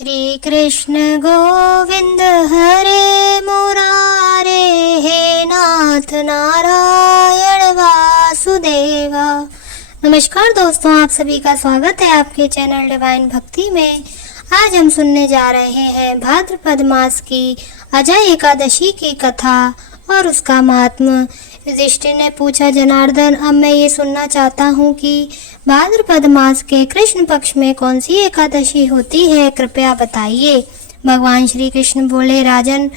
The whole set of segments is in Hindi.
श्री कृष्ण गोविंद हरे मुरारे, हे नाथ नारायण वासुदेवा। नमस्कार दोस्तों, आप सभी का स्वागत है आपके चैनल डिवाइन भक्ति में। आज हम सुनने जा रहे हैं भाद्रपद मास की अजय एकादशी की कथा और उसका महात्म्य। युधिष्ठिर ने पूछा, जनार्दन, अब मैं ये सुनना चाहता हूँ कि भाद्रपद मास के कृष्ण पक्ष में कौन सी एकादशी होती है, कृपया बताइए। भगवान श्री कृष्ण बोले, राजन,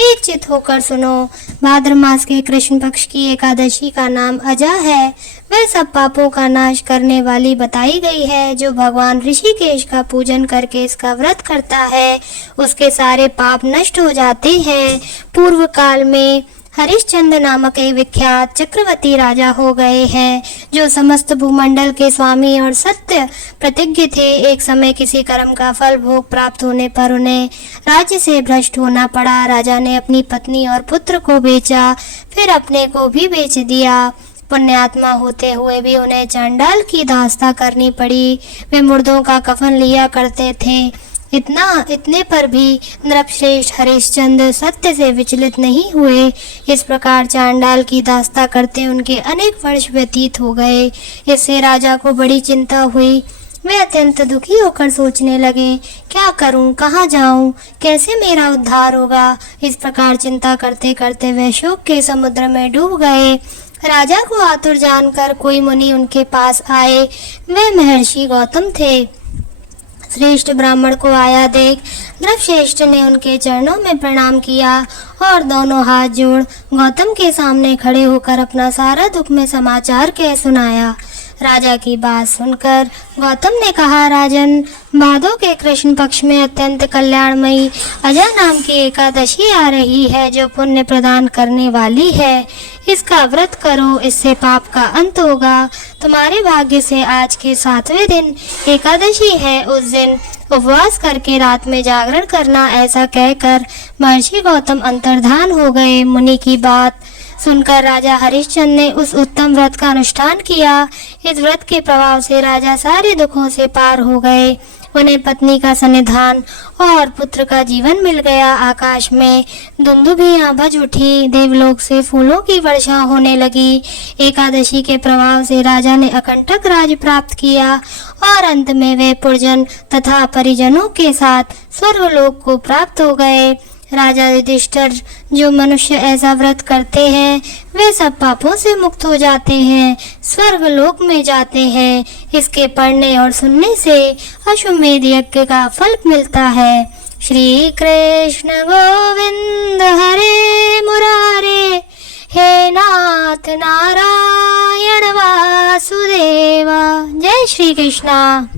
एक चित होकर सुनो। भाद्र मास के कृष्ण पक्ष की एकादशी का नाम अजा है। वह सब पापों का नाश करने वाली बताई गई है। जो भगवान ऋषिकेश का पूजन करके इसका व्रत करता है, उसके सारे पाप नष्ट हो जाते हैं। पूर्व काल में हरिश्चंद्र नामक एक विख्यात चक्रवर्ती राजा हो गए हैं, जो समस्त भूमंडल के स्वामी और सत्य प्रतिज्ञ थे। एक समय किसी कर्म का फल भोग प्राप्त होने पर उन्हें राज्य से भ्रष्ट होना पड़ा। राजा ने अपनी पत्नी और पुत्र को बेचा, फिर अपने को भी बेच दिया। पुण्यात्मा होते हुए भी उन्हें चांडाल की दास्ता करनी पड़ी। वे मुर्दों का कफन लिया करते थे। इतने पर भी नृपश्रेष्ठ हरिश्चंद्र सत्य से विचलित नहीं हुए। इस प्रकार चांडाल की दास्ता करते उनके अनेक वर्ष व्यतीत हो गए। इससे राजा को बड़ी चिंता हुई। वे अत्यंत दुखी होकर सोचने लगे, क्या करूं, कहाँ जाऊं, कैसे मेरा उद्धार होगा। इस प्रकार चिंता करते करते वे शोक के समुद्र में डूब गए। राजा को आतुर जानकर कोई मुनि उनके पास आए। वे महर्षि गौतम थे। श्रेष्ठ ब्राह्मण को आया देख नृपश्रेष्ठ ने उनके चरणों में प्रणाम किया और दोनों हाथ जोड़ गौतम के सामने खड़े होकर अपना सारा दुख में समाचार कह सुनाया। राजा की बात सुनकर गौतम ने कहा, राजन, भादों के कृष्ण पक्ष में अत्यंत कल्याणमयी अजा नाम की एकादशी आ रही है, जो पुण्य प्रदान करने वाली है। इसका व्रत करो, इससे पाप का अंत होगा। तुम्हारे भाग्य से आज के 7वें दिन एकादशी है। उस दिन उपवास करके रात में जागरण करना। ऐसा कहकर महर्षि गौतम अंतर्धान हो गए। मुनि की बात सुनकर राजा हरिश्चंद्र ने उस उत्तम व्रत का अनुष्ठान किया। इस व्रत के प्रभाव से राजा सारे दुखों से पार हो गए। उन्हें पत्नी का सन्निधान और पुत्र का जीवन मिल गया। आकाश में दुंदुभियां बज उठी। देवलोक से फूलों की वर्षा होने लगी। एकादशी के प्रभाव से राजा ने अकंटक राज प्राप्त किया और अंत में वे पुरजन तथा परिजनों के साथ स्वर्गलोक को प्राप्त हो गए। राजा युधिष्ठिर, जो मनुष्य ऐसा व्रत करते हैं वे सब पापों से मुक्त हो जाते हैं, स्वर्ग लोक में जाते हैं। इसके पढ़ने और सुनने से अश्वमेध यज्ञ का फल मिलता है। श्री कृष्ण गोविंद हरे मुरारे, हे नाथ नारायण वासुदेवा। जय श्री कृष्णा।